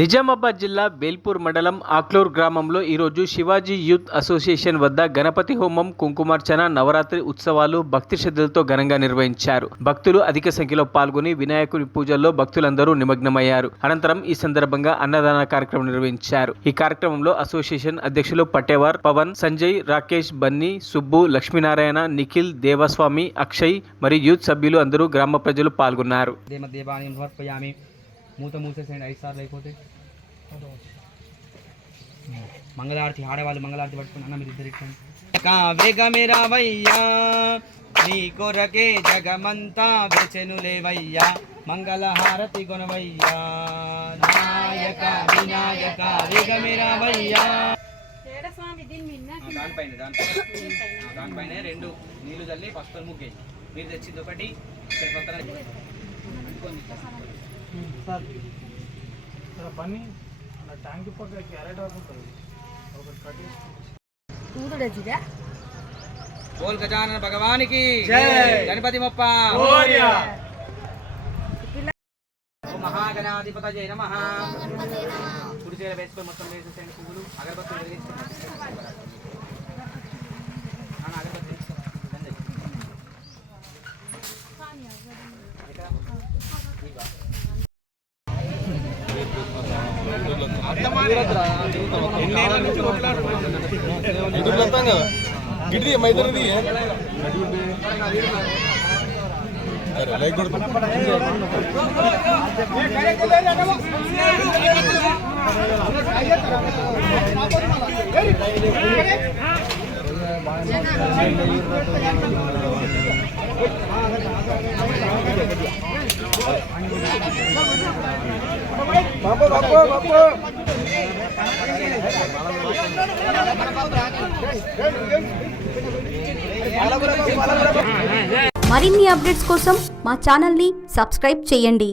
నిజామాబాద్ జిల్లా బేల్పూర్ మండలం ఆక్లూర్ గ్రామంలో ఈరోజు శివాజీ యూత్ అసోసియేషన్ వద్ద గణపతి హోమం, కుంకుమార్చన, నవరాత్రి ఉత్సవాలు భక్తి శ్రద్ధలతో ఘనంగా నిర్వహించారు. భక్తులు అధిక సంఖ్యలో పాల్గొని వినాయకుని పూజల్లో భక్తులందరూ నిమగ్నమయ్యారు. అనంతరం ఈ సందర్భంగా అన్నదాన కార్యక్రమం నిర్వహించారు. ఈ కార్యక్రమంలో అసోసియేషన్ అధ్యక్షులు పటేవార్ పవన్, సంజయ్, రాకేష్, బన్నీ, సుబ్బు, లక్ష్మీనారాయణ, నిఖిల్, దేవస్వామి, అక్షయ్ మరియు యూత్ సభ్యులు అందరూ గ్రామ ప్రజలు పాల్గొన్నారు. మూత మూసేసేయండి 5 సార్లు అయిపోతే. మంగళారతి ఆడేవాళ్ళు మంగళారతి పట్టుకుని అన్న మీరు ఇద్దరు వేగమే రావయ్యా, నీ కొరకే జగమంతా వెచెను లేవయ్యా, మంగళహారతి కొనవయ్యా, నాయక వినాయక వేగమే రావయ్యా. దానిపైన 2 నీళ్లు చల్లి పసుపు ముగ్గేయి. మీరు తెచ్చింది ఒకటి బన్నీ ట్యాంక్ పక్క క్యారెట్ ఉంటుంది ఒకటి బోల్ గజానన భగవానికి గణపతి మొప్ప మహాగణాధిపతయే నమః. కుడి చేర వేసుకొని మొత్తం వేసేసేయండి. పువ్వులు అగరబత్తులు వెలిగించండి. గిడ్డి మైదరిది మరిన్ని అప్డేట్స్ కోసం మా ఛానల్ని సబ్స్క్రైబ్ చేయండి.